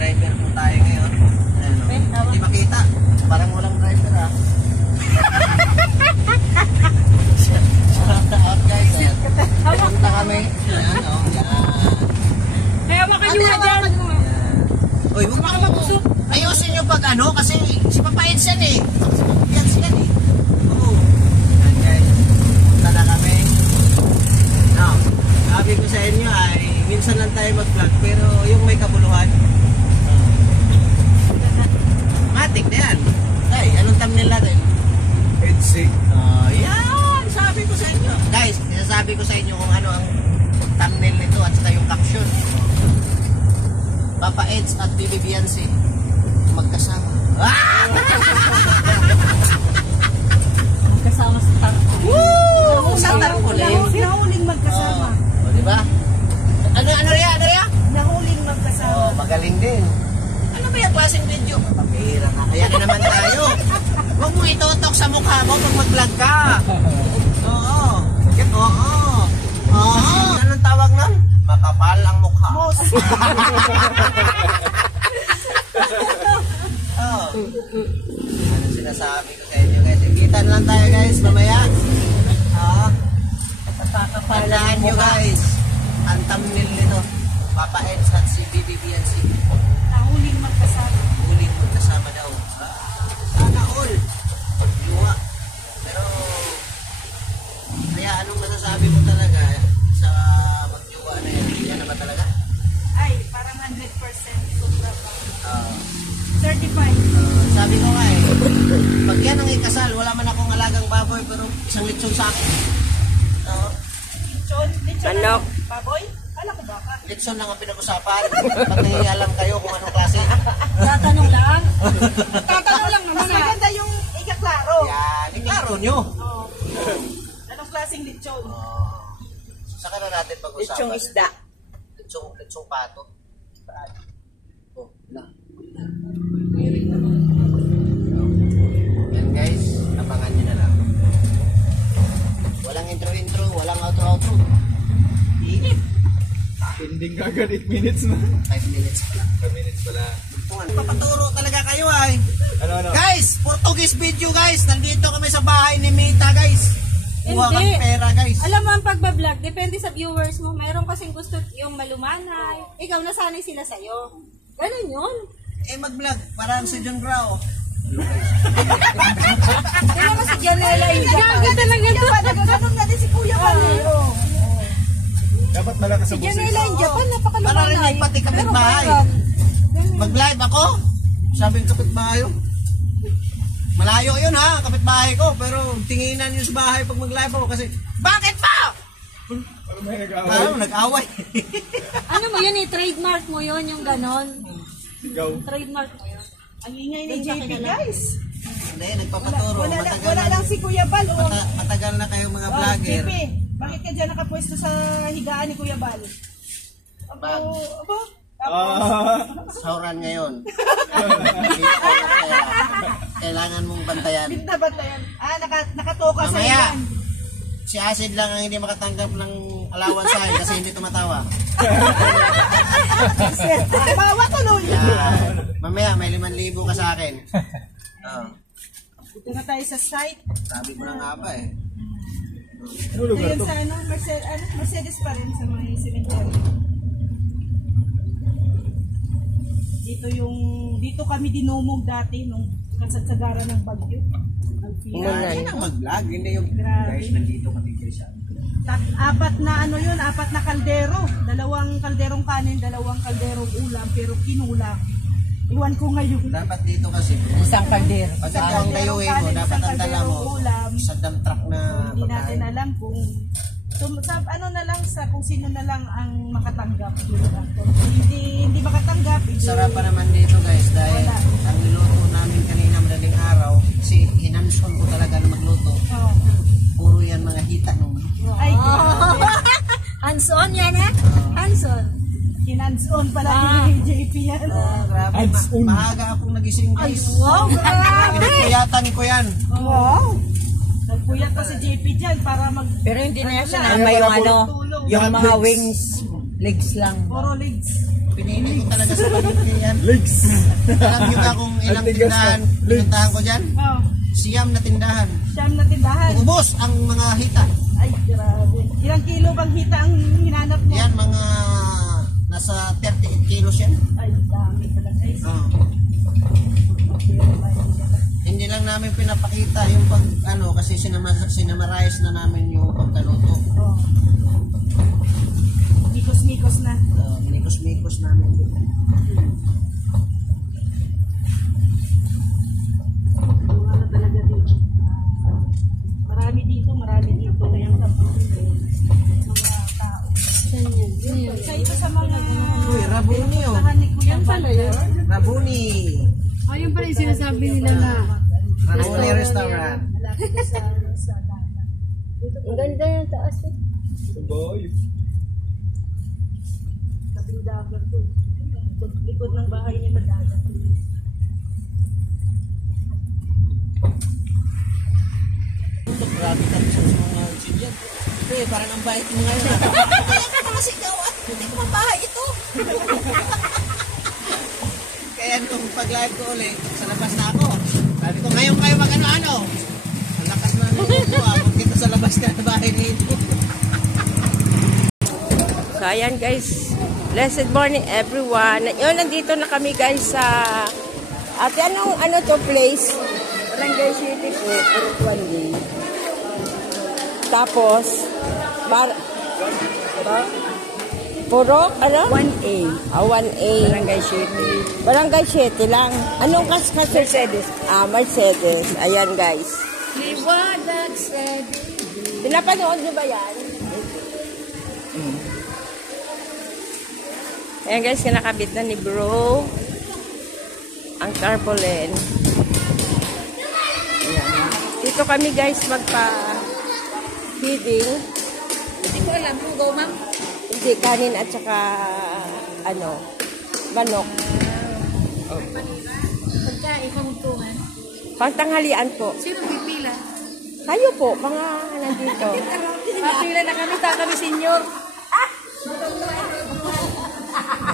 driver po tayo ngayon. Ano, hindi makita. Parang walang driver ah. Shout out guys. Punta kami. Ayan o. Kaya makaluha dyan. Uy, huwag makapagusok. Ayusin nyo pag ano kasi si Papa Eds yan eh. Yan siya eh. Oo. Ayan guys. Punta na kami. Now, sabi ko sa inyo ay minsan lang tayo mag-vlog pero yung may kabuluhan. Matik na yan. Ay, anong thumbnail natin? Edsy. Yan, sabi ko sa inyo. Guys, sinasabi ko sa inyo kung ano ang thumbnail nito at saka yung caption. Papa Eds at Bibi Biancy magkasama. Magkasama sa tarpo. Woo! Sa tarpaulin. Nahuling magkasama. O, diba? Ano Ria? Nahuling magkasama. Oh, magaling din. Ano ba yung klaseng video? Papira na. Kaya na naman tayo. Huwag mo itutok sa mukha mo pag mag-vlog ka. Oo. Oo. Anong tawag nun? Makapal ang mukha. Oh. Ano sinasabi ko sa inyo guys? Ikitan lang tayo guys mamaya. Tandaan nyo guys. Ang thumbnail nito. Papa Eds at si Bibi Biancy. Nahuling magkasama. Huling magkasama daw. Sana all. Luwa. Pero, kaya anong masasabi mo talaga sa magjuwa na yan? Yan na ba talaga? Ay, parang 100% sobra pa. 35. Sabi ko nga eh, pag yan ang ikasal, wala man akong alagang baboy pero isang lechon sa akin. Lechon Manok. Baboy? Kala ko baka. Lechon lang ang pinag-usapan. Pati alam kayo kung anong klase. Tatanong lang. Tatanong lang naman. Mas maganda yung ikaklaro. Yan, iklaro nyo. Oh. Anong klaseng lechon? Saka na natin pag-usapan. Lechong isda. Lechong pato. Oh, na. Yan guys, abangan nyo na lang. Walang intro, walang outro. Init. Ending kagad 8 minutes na. 5 minutes pa lang. 5 minutes pala. Papaturo talaga kayo ay. Ano? Guys, Portuguese video guys. Nandito kami sa bahay ni Mita guys. Kuha kang pera guys. Alam mo ang pagbablog, depende sa viewers mo. Mayroon kasing gusto yung malumanay. Ikaw nasanay sila sa'yo. Ganun yun. Mag-vlog. Parang si John Grau. Tingnan mo si Janela yung Japan. Talaga ito. Ganun nga din si Kuya Palero. Dapat malakas Si ang Janela yung Japan, Para rin napakalumanay. pati kapitbahay. Mag-live ako. Sabi ng kapitbahay. Malayo yun ha, kapitbahay ko. Pero tinginan yun sa bahay pag mag-live ako kasi, bakit pa? Ano may nag-away? Nag-away. Ano mo yun trademark mo yun, yung ganon. Sigaw. Trademark mo yun. Ang ingay ni JP guys. Hindi, nagpapaturo. Wala lang si Kuya Bal. Matagal na kayong mga vlogger. JP, bakit ka dyan nakapwesto sa higaan ni Kuya Bal? Abo. Sauran ngayon. Kailangan mong bantayan. Binta ba yan? Nakatoka sa Mamaya, yan. si Acid lang ang hindi makatanggap ng allowance sa akin kasi hindi tumatawa. Bawa tuloy. Mamaya, may 5,000 ka sa akin. Dito na tayo sa site. Sabi ko na nga ba eh. Ano lugar Ayun to? sa Mercedes pa rin sa mga cemetery. Dito kami dinumog dati nung kasagsagara ng bagyo. Yan ang mag-vlog, hindi yung Grabe. guys, nandito kami guys. Apat na kaldero. 2 kalderong kanin, 2 kalderong ulam, pero kinulang. Iwan ko ngayon. Dapat dito kasi, Isang kaldero. pag ikaw ang dayuhin mo, dapat ang dala mo sa dump truck na Hindi natin pagkain. alam kung kung sino na lang ang makatanggap. Kung hindi makatanggap, Sarap pa naman dito guys dahil Wala. ang niluto namin kanina madaling araw kasi hinanson ko talaga na magluto. Oh. Puro yan mga hita nung Ay, Hands-on yan eh. Hands-on. kinanson pala ni JP yan. grabe. Hands-on. Maaga akong nagising guys. Wow, grabe. Pinagpuyatan ko yan. Wow! Nagpuyat pa si JP dyan para Pero hindi na siya Wala. na yung ano, tulong. yung mga wings, legs lang. Puro legs. Pinili ko talaga sa palengke yan. Legs. Alam niyo ba kung ilang Antigas tindahan na. pinuntahan ko dyan? Oh, Siyam na tindahan. siyam na tindahan. Ubos ang mga hita. Ay, grabe. Ilang kilo bang hita ang hinanap mo? Yan, mga nasa 38 kilos yan. Ay, dami talaga. Ay, Oo. Hindi lang namin pinapakita yung pag ano kasi sinamarize na namin yung pagkaluto. oh. Mikos-mikos na. Minikos-mikos namin. Ano talaga dito. Marami dito. Yung mga tao. Sa ito sa mga... Uy, Rabuni oh. Tahan ni Kuya Walter. Rabuni. Ayun pa rin sinasabi nila na. Rabuni Restaurant. Malapit ka sa dagat. Ang ganda yung taas. Boy. Tabing dagat to. Likod ng bahay niya madagat. Grabe ka sa mga siniyan. Pre, parang ang bait mo ngayon. Kaya ka na kasi ikaw at hindi ko mabahay ito. Kaya nung pag-live ko ulit, sa labas na ako. Sabi ko, ngayon kayo mag-ano-ano. Ang lakas na nito ah. Pagkita sa labas na bahay nito. So, ayan guys. Blessed morning everyone. Yun, nandito na kami guys sa... Ate, ano to place? Barangay City po, Purok 1A. Tapos, Purok, ano? 1A. 1A. Barangay City. Barangay City lang. Anong Mercedes? Mercedes. Ayan guys. Liwanag sa Pinapanood niyo ba yan? Ayan guys, kinakabit na ni bro ang tarpaulin. Ayan. Dito kami guys magpa-feeding. Hindi ko alam kung go, ma'am. Hindi, kanin at saka manok. Pagkain, pamugtungan. Pangtanghalian po. Sino pipila? Kayo po, mga nandito. Papila na kami, kami senior.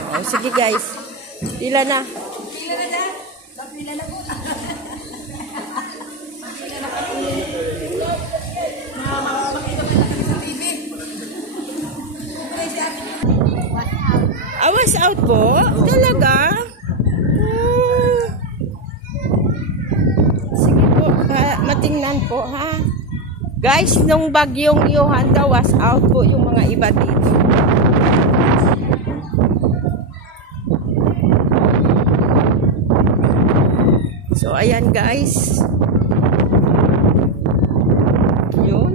Oh, sige guys. Pila na. Pila na dyan. Papila na po. Awas out po? Talaga? Sige po, matingnan po ha. Guys, nung bagyong Johan daw, was out po yung mga iba dito. So, ayan guys. Yun.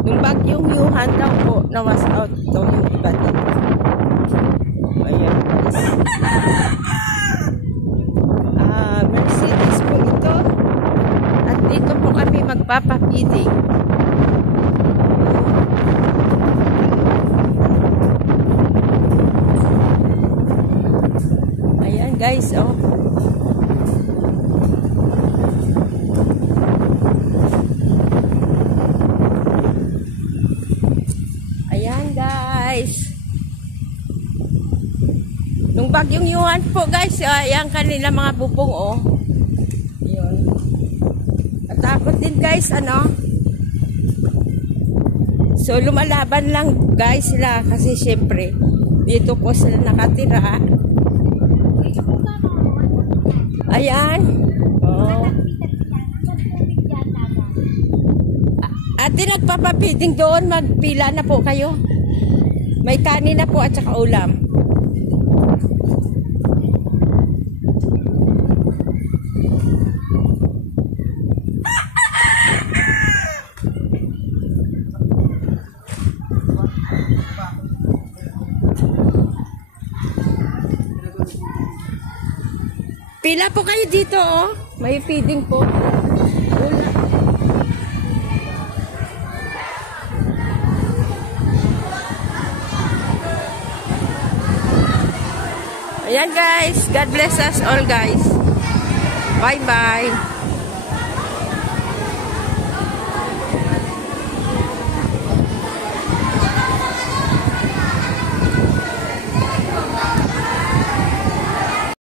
Nung bagyong Johan daw po, na was out daw yung iba dito. Ayan guys. Mercedes po ito. At dito po kami magpapapiding. Ayan guys, oh. Ayan guys. Nung bagyong Yuan po guys, ayan kanila mga bubong oh. Yun. Natakot din guys, ano? So lumalaban lang guys sila kasi syempre dito po sila nakatira. Ayan. Oh. Ate, nagpapapiting doon, magpila na po kayo. May kanin na po at saka ulam. Pila po kayo dito, oh. May feeding po. Ulam. Ayan guys, God bless us all guys. Bye bye.